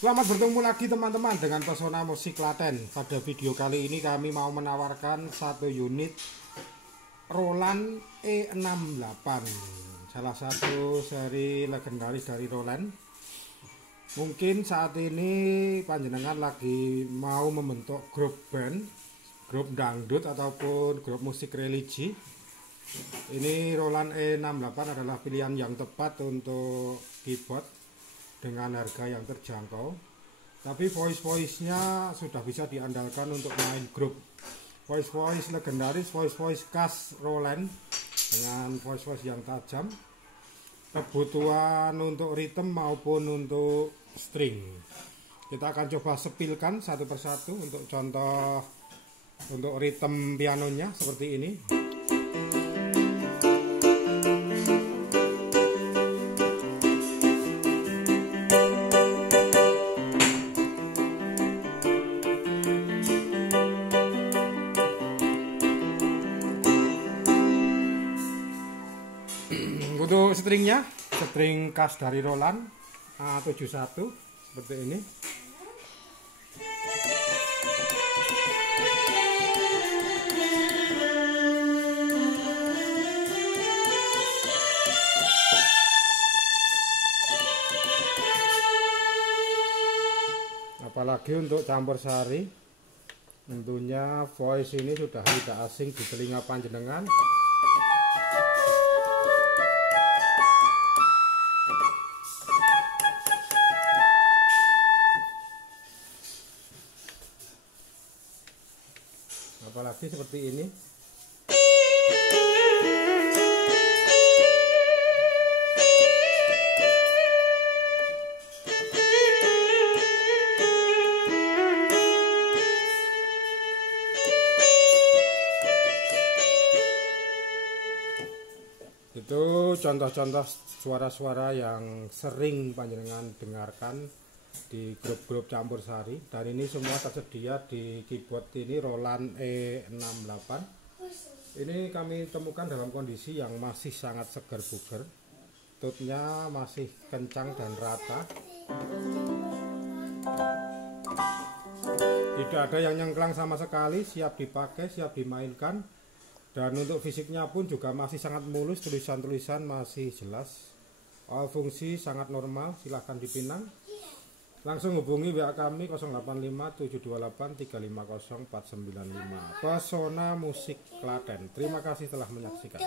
Selamat bertemu lagi teman-teman dengan Pesona Musik Klaten. Pada video kali ini kami mau menawarkan satu unit Roland E68, salah satu seri legendaris dari Roland. Mungkin saat ini panjenengan lagi mau membentuk grup band, grup dangdut ataupun grup musik religi. Ini Roland E68 adalah pilihan yang tepat untuk keyboard dengan harga yang terjangkau. Tapi voice-nya sudah bisa diandalkan untuk main grup. Voice legendaris, voice khas Roland dengan voice yang tajam. Kebutuhan untuk ritme maupun untuk string. Kita akan coba sepilkan satu persatu untuk contoh untuk ritme pianonya seperti ini. Untuk stringnya, string khas dari Roland A71 seperti ini. Apalagi untuk campur sari, tentunya voice ini sudah tidak asing di telinga panjenengan. Apalagi seperti ini. Itu contoh-contoh suara-suara yang sering panjenengan dengarkan di grup-grup campur sari, dan ini semua tersedia di keyboard ini Roland E68. Ini kami temukan dalam kondisi yang masih sangat segar bugar, tutnya masih kencang dan rata, tidak ada yang nyengklang sama sekali, siap dipakai, siap dimainkan. Dan untuk fisiknya pun juga masih sangat mulus, tulisan-tulisan masih jelas, fungsi sangat normal. Silahkan dipinang. Langsung hubungi WA kami 085728350495. Pesona Musik Klaten. Terima kasih telah menyaksikan.